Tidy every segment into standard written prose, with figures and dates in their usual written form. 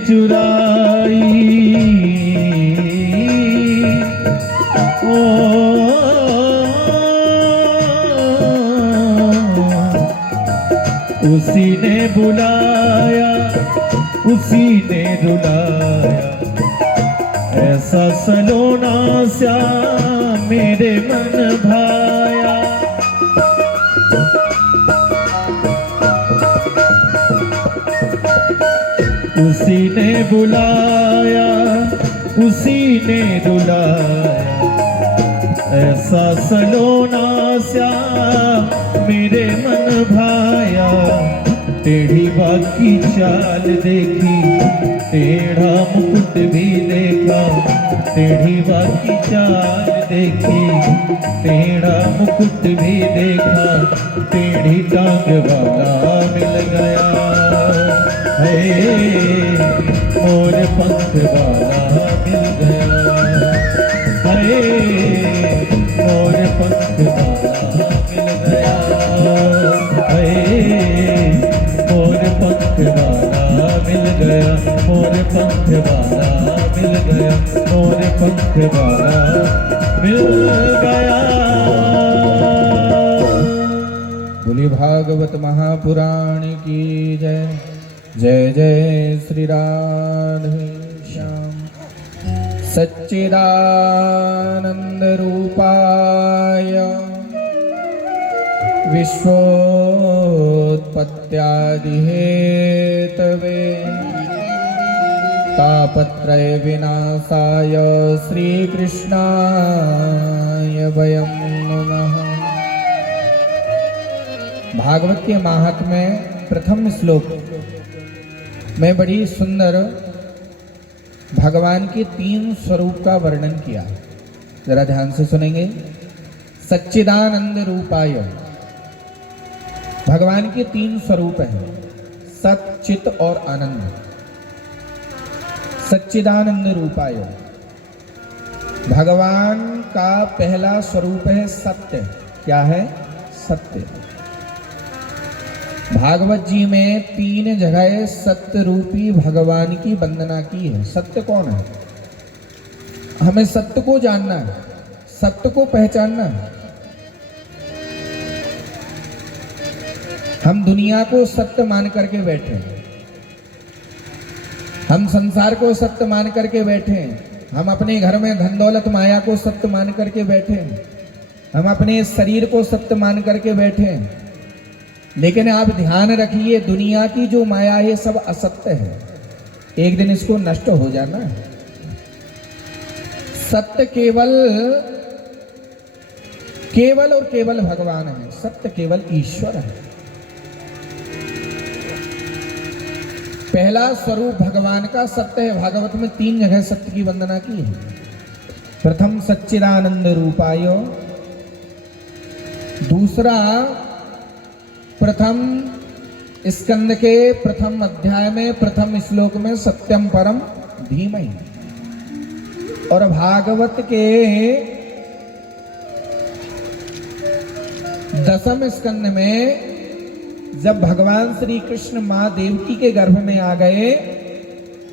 चुराई। उसी ने बुलाया, उसी ने रुलाया, ऐसा सलोना श्याम मेरे मन भाया। उसी ने बुलाया, उसी ने रुलाया, ऐसा सलोना श्याम मेरे मन भाया। टेढ़ी बाकी चाल देखी, टेढ़ा मुकुट भी देखा, टेढ़ी बाकी चाल देखी, टेढ़ा मुकुट भी देखा, टेढ़ी टांग वाला मिल गया। हे मोर पंख वाला मिल गया, हे मोर पंख वाला मिल गया, हे मोर पंख वाला मिल गया, मोर पंख वाला मिल गया, मोर पंख वाला मिल गया। बोली भागवत महापुराण की जय। जय जय श्री राधे श्याम। सच्चिदानंद रूपाय विश्वोत्पत्त्यादि हेतवे तापत्रय विनाशाय श्रीकृष्णाय वयं नमः। भागवत के महात्म्य प्रथम श्लोक में बड़ी सुंदर भगवान के 3 स्वरूप का वर्णन किया। जरा ध्यान से सुनेंगे। सच्चिदानंद रूपाय, भगवान के 3 स्वरूप हैं, सत, चित और आनंद। सच्चिदानंद रूपाय, भगवान का पहला स्वरूप है सत्य। क्या है? सत्य। भागवत जी में 3 जगह सत्य रूपी भगवान की वंदना की है। सत्य कौन है? हमें सत्य को जानना है, सत्य को पहचानना है। हम दुनिया को सत्य मान करके बैठे हैं, हम संसार को सत्य मान करके बैठे हैं, हम अपने घर में धन दौलत माया को सत्य मान करके बैठे हैं, हम अपने शरीर को सत्य मान करके बैठे हैं। लेकिन आप ध्यान रखिए, दुनिया की जो माया है सब असत्य है, एक दिन इसको नष्ट हो जाना है। सत्य केवल और केवल भगवान है, सत्य केवल ईश्वर है। पहला स्वरूप भगवान का सत्य है। भागवत में 3 जगह सत्य की वंदना की है। प्रथम सच्चिदानंद रूपाय, दूसरा प्रथम स्कंद के प्रथम अध्याय में प्रथम श्लोक में सत्यम परम धीमहि, और भागवत के 10वें स्कंद में जब भगवान श्री कृष्ण मां देवकी के गर्भ में आ गए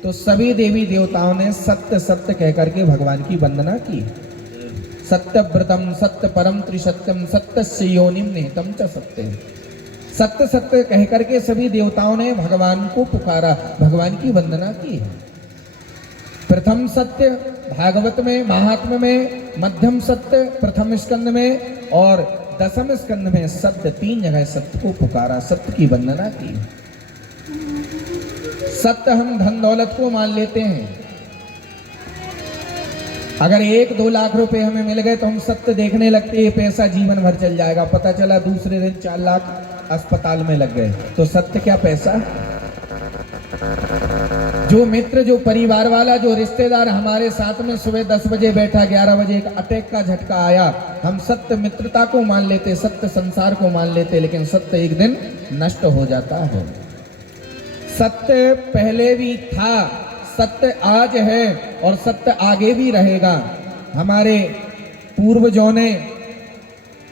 तो सभी देवी देवताओं ने सत्य सत्य कहकर के भगवान की वंदना की। सत्य व्रतम सत्य परम त्रिसत्यम सत्यस्य योनिम निहितम च सत्य। सत्य सत्य कहकर के सभी देवताओं ने भगवान को पुकारा, भगवान की वंदना की। प्रथम सत्य भागवत में महात्म्य में, मध्यम सत्य प्रथम स्कंद में, और 10वें स्कंद में सत्य। 3 जगह सत्य को पुकारा, सत्य की वंदना की। सत्य हम धन दौलत को मान लेते हैं। अगर 1-2 लाख रुपए हमें मिल गए तो हम सत्य देखने लगते, ये पैसा जीवन भर चल जाएगा। पता चला दूसरे दिन 4 लाख अस्पताल में लग गए, तो सत्य क्या पैसा? जो मित्र, जो परिवार वाला, जो रिश्तेदार हमारे साथ में सुबह 10 बजे बैठा, 11 बजे एक अटैक का झटका आया, हम सत्य मित्रता को मान लेते, सत्य संसार को मान लेते, लेकिन सत्य एक दिन नष्ट हो जाता है। सत्य पहले भी था, सत्य आज है और सत्य आगे भी रहेगा। हमारे पूर्वजों ने,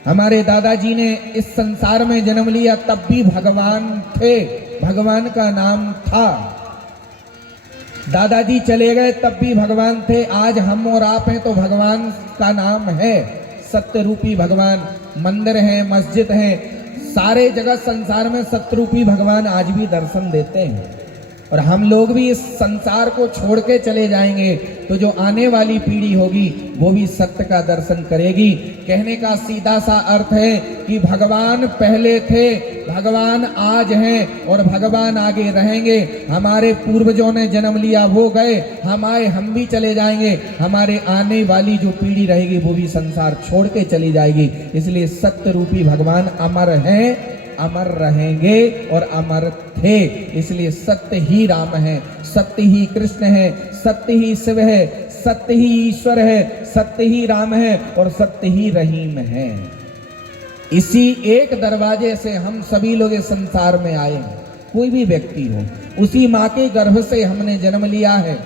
हमारे दादाजी ने इस संसार में जन्म लिया, तब भी भगवान थे, भगवान का नाम था। दादाजी चले गए तब भी भगवान थे, आज हम और आप हैं तो भगवान का नाम है सत्य रूपी भगवान। मंदिर है, मस्जिद है, सारे जगत संसार में सत्य रूपी भगवान आज भी दर्शन देते हैं। और हम लोग भी इस संसार को छोड़ के चले जाएंगे तो जो आने वाली पीढ़ी होगी वो भी सत्य का दर्शन करेगी। कहने का सीधा सा अर्थ है कि भगवान पहले थे, भगवान आज हैं और भगवान आगे रहेंगे। हमारे पूर्वजों ने जन्म लिया, वो गए, हम आए, हम भी चले जाएंगे। हमारे आने वाली जो पीढ़ी रहेगी वो भी संसार छोड़ के चली जाएगी। इसलिए सत्य रूपी भगवान अमर हैं, अमर रहेंगे और अमर थे। इसलिए सत्य ही राम है, सत्य ही कृष्ण है, सत्य ही शिव है, सत्य ही ईश्वर है, सत्य ही राम है और सत्य ही रहीम है। इसी एक दरवाजे से हम सभी लोग इस संसार में आए हैं। कोई भी व्यक्ति हो, उसी माँ के गर्भ से हमने जन्म लिया है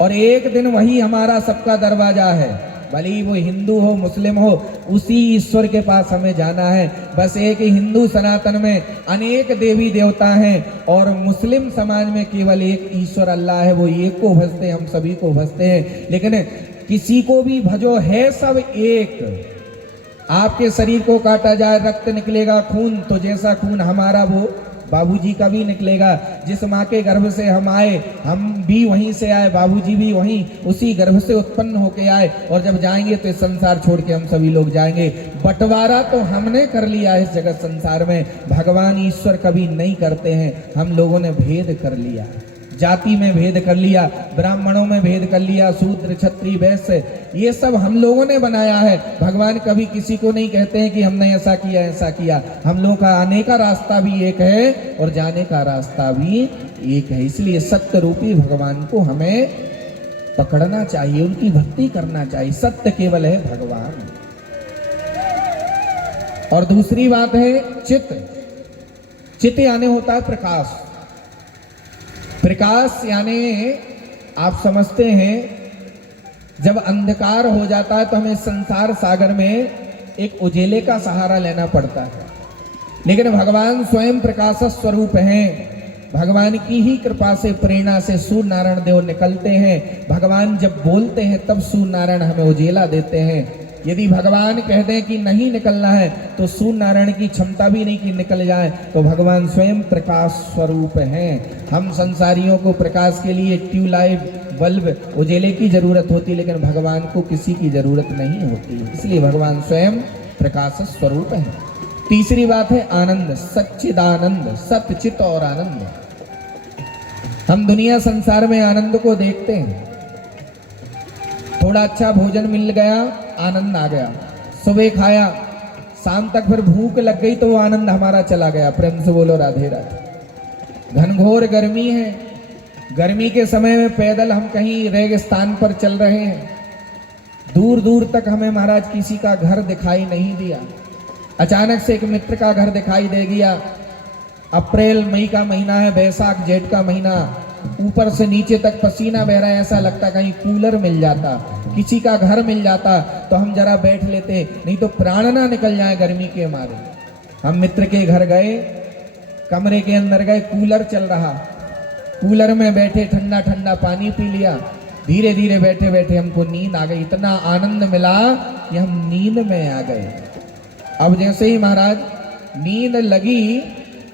और एक दिन वही हमारा सबका दरवाजा है। भले ही वो हिंदू हो, मुस्लिम हो, उसी ईश्वर के पास हमें जाना है। बस एक ही हिंदू सनातन में अनेक देवी देवता हैं और मुस्लिम समाज में केवल एक ईश्वर अल्लाह है। वो एक को भजते, हम सभी को भजते हैं, लेकिन किसी को भी भजो, है सब एक। आपके शरीर को काटा जाए, रक्त निकलेगा, खून, तो जैसा खून हमारा वो बाबूजी का भी निकलेगा। जिस माँ के गर्भ से हम आए, हम भी वहीं से आए, बाबूजी भी वहीं उसी गर्भ से उत्पन्न होके आए। और जब जाएंगे तो इस संसार छोड़ के हम सभी लोग जाएंगे। बंटवारा तो हमने कर लिया इस जगत संसार में, भगवान ईश्वर कभी नहीं करते हैं। हम लोगों ने भेद कर लिया, जाति में भेद कर लिया, ब्राह्मणों में भेद कर लिया, शूद्र क्षत्रिय वैश्य, ये सब हम लोगों ने बनाया है। भगवान कभी किसी को नहीं कहते हैं कि हमने ऐसा किया ऐसा किया। हम लोगों का आने का रास्ता भी एक है और जाने का रास्ता भी एक है। इसलिए सत्य रूपी भगवान को हमें पकड़ना चाहिए, उनकी भक्ति करना चाहिए। सत्य केवल है भगवान। और दूसरी बात है चित्त। चित्त यानी होता है प्रकाश। प्रकाश यानी आप समझते हैं जब अंधकार हो जाता है तो हमें संसार सागर में एक उजेले का सहारा लेना पड़ता है, लेकिन भगवान स्वयं प्रकाश स्वरूप हैं। भगवान की ही कृपा से, प्रेरणा से सूर्य नारायण देव निकलते हैं। भगवान जब बोलते हैं तब सूर्य नारायण हमें उजेला देते हैं। यदि भगवान कह दें कि नहीं निकलना है तो सूर्य नारायण की क्षमता भी नहीं कि निकल जाए। तो भगवान स्वयं प्रकाश स्वरूप हैं। हम संसारियों को प्रकाश के लिए ट्यूबलाइट, बल्ब, उजेले की जरूरत होती, लेकिन भगवान को किसी की जरूरत नहीं होती। इसलिए भगवान स्वयं प्रकाश स्वरूप है। तीसरी बात है आनंद, सच्चिदानंद, सत्य, चित और आनंद। हम दुनिया संसार में आनंद को देखते हैं। थोड़ा अच्छा भोजन मिल गया, आनंद आ गया। सुबह खाया, शाम तक फिर भूख लग गई तो वो आनंद हमारा चला गया। प्रेम से बोलो राधे राधे। घनघोर गर्मी है, गर्मी के समय में पैदल हम कहीं रेगिस्तान पर चल रहे हैं, दूर दूर तक हमें महाराज किसी का घर दिखाई नहीं दिया। अचानक से एक मित्र का घर दिखाई दे गया। अप्रैल मई का महीना है, बैसाख जेठ का महीना, ऊपर से नीचे तक पसीना बह रहा है। ऐसा लगता कहीं कूलर मिल जाता, किसी का घर मिल जाता तो हम जरा बैठ लेते, नहीं तो प्राण ना निकल जाए गर्मी के मारे। हम मित्र के घर गए, कमरे के अंदर गए, कूलर चल रहा, कूलर में बैठे, ठंडा ठंडा पानी पी लिया। धीरे धीरे बैठे बैठे हमको नींद आ गई। इतना आनंद मिला कि हम नींद में आ गए। अब जैसे ही महाराज नींद लगी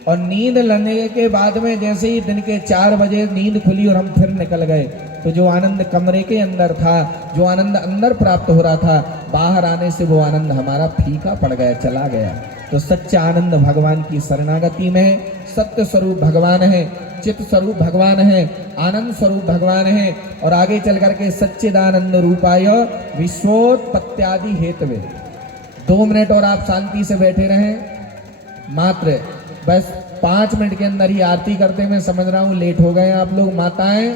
और नींद लगने के बाद में जैसे ही दिन के 4 बजे नींद खुली और हम फिर निकल गए, तो जो आनंद कमरे के अंदर था, जो आनंद अंदर प्राप्त हो रहा था, बाहर आने से वो आनंद हमारा फीका पड़ गया, चला गया। तो सच्चा आनंद भगवान की शरणागति में। सत्य स्वरूप भगवान है, चित्त स्वरूप भगवान है, आनंद स्वरूप भगवान है। और आगे चल करके सच्चिदानंद रूपाय विश्वोत्पत्त्यादि हेतवे। 2 मिनट और आप शांति से बैठे रहें, मात्र बस 5 मिनट के अंदर ही आरती करते। मैं समझ रहा हूँ लेट हो गए आप लोग। माताएं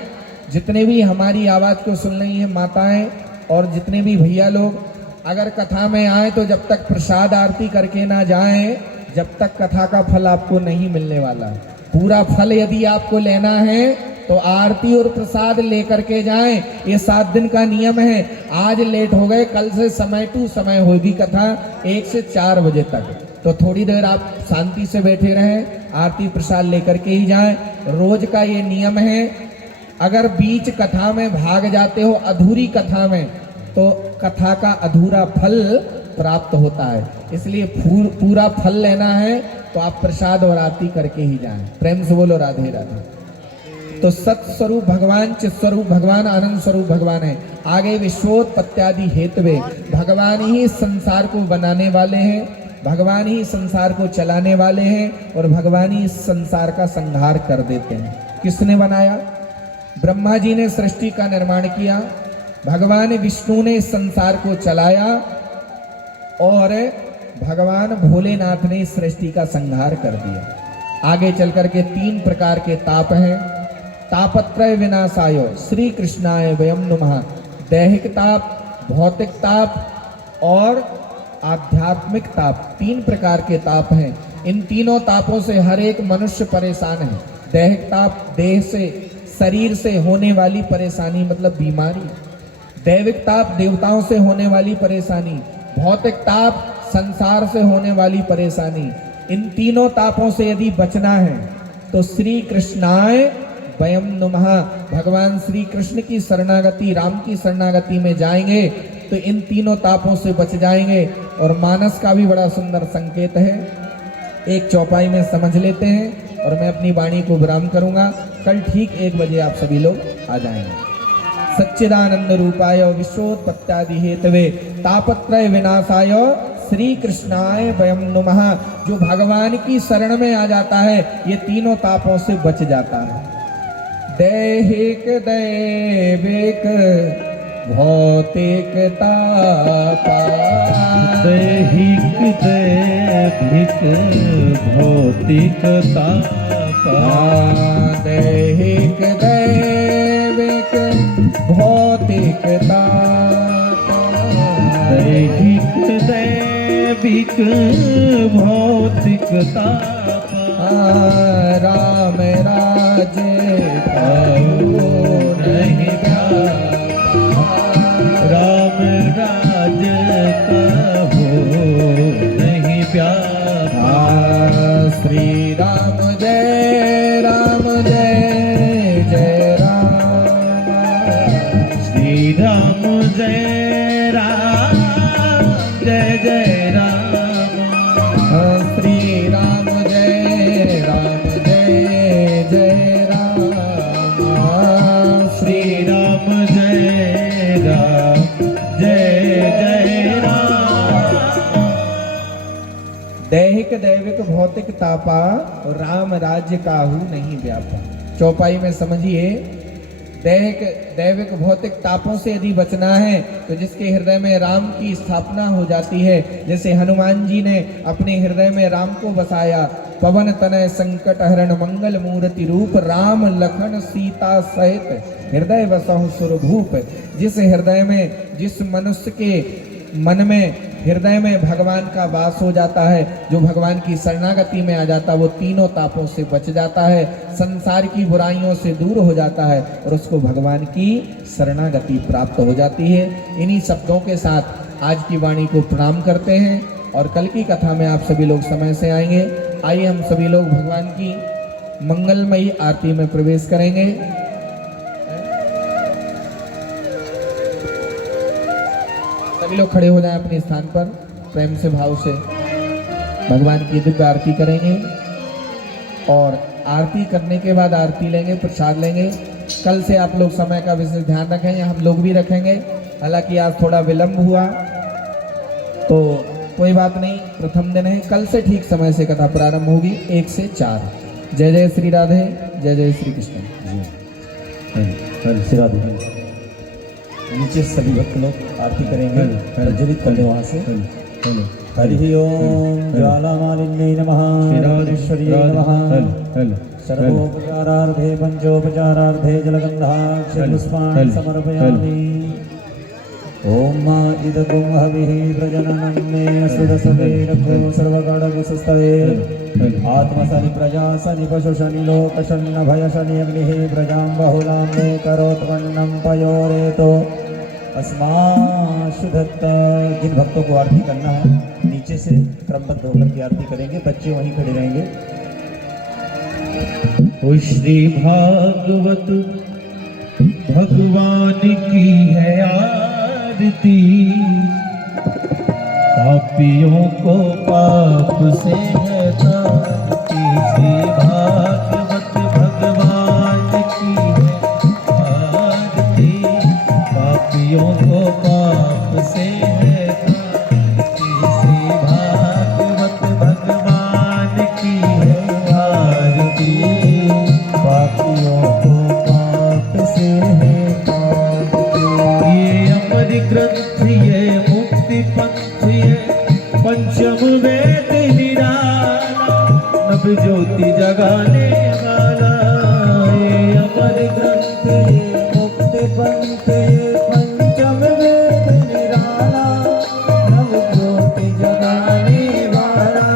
जितने भी हमारी आवाज़ को सुन रही हैं, माताएं और जितने भी भैया लोग, अगर कथा में आए तो जब तक प्रसाद आरती करके ना जाएं, जब तक कथा का फल आपको नहीं मिलने वाला। पूरा फल यदि आपको लेना है तो आरती और प्रसाद लेकर के जाएं। ये 7 दिन का नियम है। आज लेट हो गए, कल से समय टू समय होगी कथा 1 से 4 बजे तक। तो थोड़ी देर आप शांति से बैठे रहें, आरती प्रसाद लेकर के ही जाएं। रोज का ये नियम है, अगर बीच कथा में भाग जाते हो, अधूरी कथा में, तो कथा का अधूरा फल प्राप्त होता है। इसलिए पूरा फल लेना है तो आप प्रसाद और आरती करके ही जाएं। प्रेम से बोलो राधे राधे। तो सत स्वरूप भगवान, चित स्वरूप भगवान, आनंद स्वरूप भगवान है। आगे विश्वोत्पत्त्यादि हेतवे, भगवान ही संसार को बनाने वाले हैं, भगवान ही संसार को चलाने वाले हैं और भगवान ही इस संसार का संहार कर देते हैं। किसने बनाया? ब्रह्मा जी ने सृष्टि का निर्माण किया, भगवान विष्णु ने इस संसार को चलाया और भगवान भोलेनाथ ने इस सृष्टि का संहार कर दिया। आगे चल करके 3 प्रकार के ताप हैं। तापत्रय विनाशाय श्री कृष्णाय वयम नमः। दैहिक ताप, भौतिक ताप और आध्यात्मिक ताप, 3 प्रकार के ताप हैं। इन तीनों तापों से हर एक मनुष्य परेशान है। दैहिक ताप देह से, शरीर से होने वाली परेशानी मतलब बीमारी। दैविक ताप देवताओं से होने वाली परेशानी। भौतिक ताप संसार से होने वाली परेशानी। इन तीनों तापों से यदि बचना है तो श्री कृष्णाय वयम नमः, भगवान श्री कृष्ण की शरणागति, राम की शरणागति में जाएंगे तो इन तीनों तापों से बच जाएंगे। और मानस का भी बड़ा सुंदर संकेत है, एक चौपाई में समझ लेते हैं और मैं अपनी वाणी को विराम करूंगा। कल ठीक 1 बजे आप सभी लोग आ जाएंगे। सच्चिदानंद रूपाय विश्वोत्पत्त्यादि हेतवे तापत्रय विनाशाय श्री कृष्णाय वयम नमः। जो भगवान की शरण में आ जाता है ये तीनों तापों से बच जाता है। दैहिक दैविक भौतिक तापा, दैहिक दैविक भौतिक तापा, दैहिक दैविक भौतिक तापा, दैहिक दैविक भौतिक तापा। राम राज्य पाओ नहीं व्यापा, राम राज्य कहो नहीं प्यारा। श्री राम जय राम जय जय राम, श्री राम जय राम जय जय राम, श्री राम जय राम जय जय राम, श्री राम जय राम जय जय राम। दैहिक दैविक भौतिक तापा, राम राज्य काहू नहीं व्यापा। चौपाई में समझिए, दैहिक दैविक भौतिक तापों से यदि बचना है तो जिसके हृदय में राम की स्थापना हो जाती है, जैसे हनुमान जी ने अपने हृदय में राम को बसाया। पवन तनय संकट हरण मंगल मूर्ति रूप, राम लखन सीता सहित हृदय बसहु सुरभूप। जिस हृदय में, जिस मनुष्य के मन में, हृदय में भगवान का वास हो जाता है, जो भगवान की शरणागति में आ जाता है, वो तीनों तापों से बच जाता है, संसार की बुराइयों से दूर हो जाता है और उसको भगवान की शरणागति प्राप्त हो जाती है। इन्हीं शब्दों के साथ आज की वाणी को प्रणाम करते हैं और कल की कथा में आप सभी लोग समय से आएंगे। आइए हम सभी लोग भगवान की मंगलमयी आरती में प्रवेश करेंगे। सभी लोग खड़े हो जाएं अपने स्थान पर, प्रेम से भाव से भगवान की दिव्य आरती करेंगे और आरती करने के बाद आरती लेंगे, प्रसाद लेंगे। कल से आप लोग समय का विशेष ध्यान रखेंगे, हम लोग भी रखेंगे। हालांकि आज थोड़ा विलंब हुआ तो कोई बात नहीं, प्रथम दिन है, कल से ठीक समय से कथा प्रारंभ होगी 1 से 4। जय जय श्री राधे, जय जय श्री कृष्ण। श्री राधे। नीचे सभी भक्त लोग आरती करेंगे, प्रज्वलित कर ले वहाँ से। हरि ओम ज्वालामालिन्यै नमः, श्रीराधेश्वर्यै नमः। सर्वोपचारार्थे पंचोपचारार्थे जलगन्धाक्षपुष्पाणि समर्पयामि। ओम इदगुं हविः प्रजननं मे सुदसवे रघो सर्वगणविसुस्तवे। आत्मसनि प्रजा सनि पशु शनि लोक शनि भय शनि अग्निः प्रजां बहुलां मे करोत्पन्नं पयोरेतो अस्माशुधत्त। जिन भक्तों को आरती करना है नीचे से क्रमबद्ध होकर के आरती करेंगे, बच्चे वहीं खड़े रहेंगे। ओ श्री भागवत भगवान की है आरती, पापियों को पाप से है तारती। श्री भागवत भगवान की है आरती, पापियों को पाप से है तारती। श्री भागवत भगवान की है आरती, पापियों को पाप से है तारती। ये अमर ग्रंथ ये मुक्ति पंथ ये पंचम वेद निराला, नभ ज्योति जगाने वाला। ये अमर ग्रंथ ये मुक्ति पंथ ये पंचम वेद निराला, नव ज्योति जगाने वाला।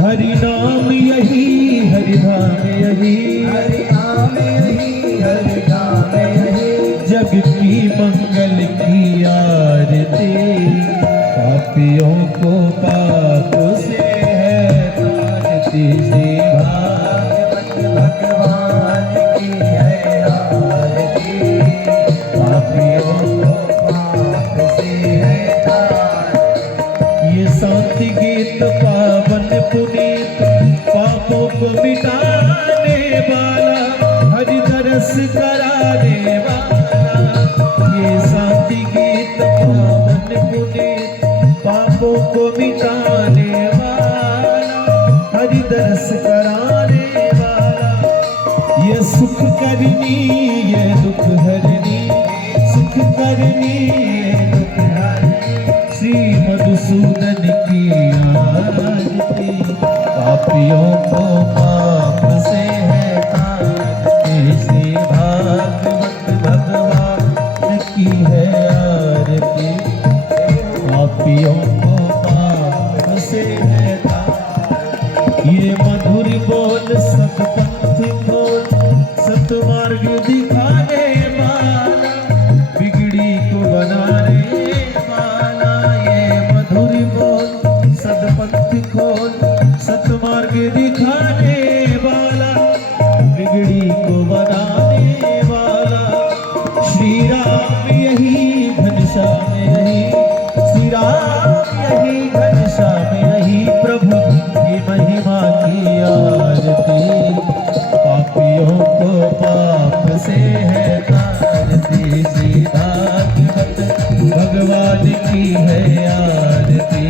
हरि नाम यही हरि धाम यही, हरि नाम यही हरि नाम यही, जग की मंगल की आरती। पापियों को पाप से है तारती। श्री भागवत भगवान की है आरती, पापियों को पाप से है तारती। ये शांति गीत पावन पुनीत, पापों को मिटाने वाला, हरि दरस कराने वाला। ये शांति गीत पावन पुनीत, पापों को मिटाने वाला, हरि दरस कराने वाला। ये सुख करनी ये दुख हरनी, सुख करनी ये दुख हरनी। श्री मधुसूदन की आरती, पापियों को पाप से है तारती। श्री भागवत भगवान की है आरती, पापियों को पाप से है तारती। ये मधुर बोल सतपंथ खोल, सतमार्ग दिखाने वाला, बिगड़ी को बनाने वाला। ये मधुर बोल सतपंथ खोल, सतमार्ग दिखाने वाला, बिगड़ी को बनाने वाला। श्री राम यही घनश्याम यही, श्री राम यही घनश्याम यही, प्रभु की महिमा की आरती। पापियों को पाप से है तारती। श्री भागवत भगवान की है आरती,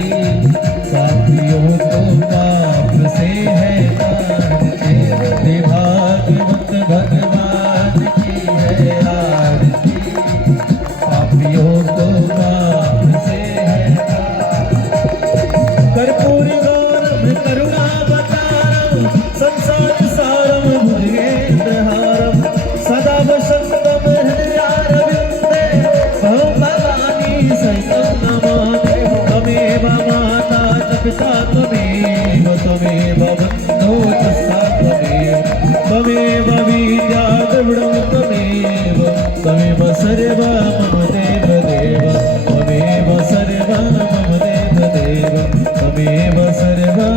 पापियों को पाप से है तारती। श्री भागवत भगवान की है आरती, पापियों को पाप से है तारती। कर्पूर गौरम करुणावतारम, संसार सारम भुजगेन्द्रहारम, सदा वसन्तम हृदयारविन्दे, भवभवानी सहितं नमामि। त्वमेव माता च पिता त्वमेव, त्वमेव बन्धो च सखा त्वमेव, त्वमेव विद्या द्रविणं त्वमेव, त्वमेव सर्वं मम देवदेव, त्वमेव सर्वं मम देवदेव, त्वमेव सर्वं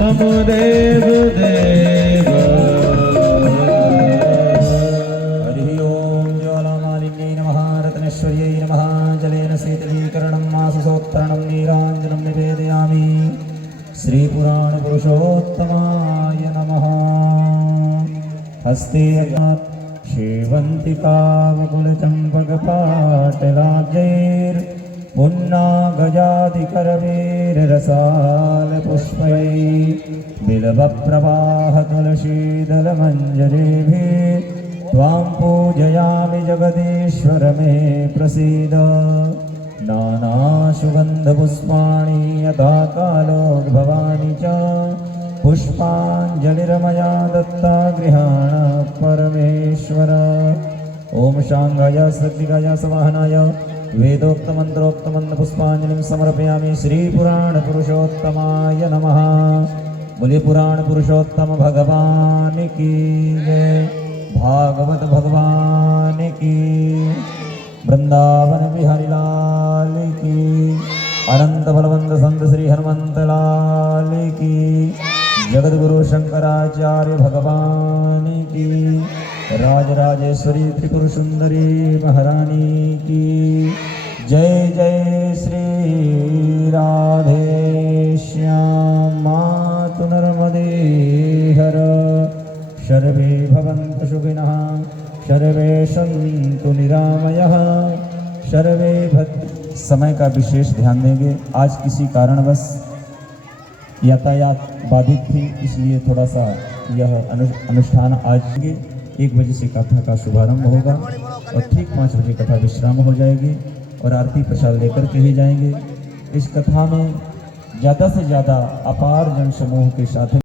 मम देवदेव। हरि ओम ज्वालामालिन्यै नमः, रत्नेश्वर्यै नमः। जलेन शीतलीकरणं माससोत्तरणं नीराञ्जनं निवेदयामि। श्रीपुराणपुरुषोत्तमाय नमः। हस्ते शेवन्तिकावकुलचम्पकपाटलाब्जैर्पुन्नागजादिकरवीररसालपुष्पैः, बिल्वप्रवाहतुलसीदलमञ्जरीभिः, त्वां पूजयामि जगदीश्वर मे प्रसीद। नानासुगन्धपुष्पाणि यथा कालोद्भवानि च, पुष्पाञ्जलिर्मया दत्ता गृहाण परमेश्वर। ओम शांगाय सद्दिगाय सवाहनाय वेदोक्तमन्त्रोक्तमन्त्रपुष्पाञ्जलिं समर्पयामि। श्रीपुराणपुरुषोत्तमाय नमः। बोलिए पुराणपुरुषोत्तम भगवान की जय। भागवत भगवान की, वृंदावन बिहारी लाल की। अनंत बलवंत संत श्री हनुमंत लाल की, जगत गुरु शंकराचार्य भगवान की, राज राजेश्वरी त्रिपुर सुंदरी महारानी की जय। जय श्री राधे श्याम मातु नर्मदे हर। सर्वे भवन्तु सुखिनः, सर्वे सन्तु निरामयः, सर्वे भद्र। समय का विशेष ध्यान देंगे। आज किसी कारणवश यातायात बाधित थी, इसलिए थोड़ा सा यह अनुष्ठान आज 1 बजे से कथा का शुभारंभ होगा और ठीक 5 बजे कथा विश्राम हो जाएगी और आरती प्रसाद लेकर के ही जाएंगे। इस कथा में ज़्यादा से ज़्यादा अपार जन समूह के साथ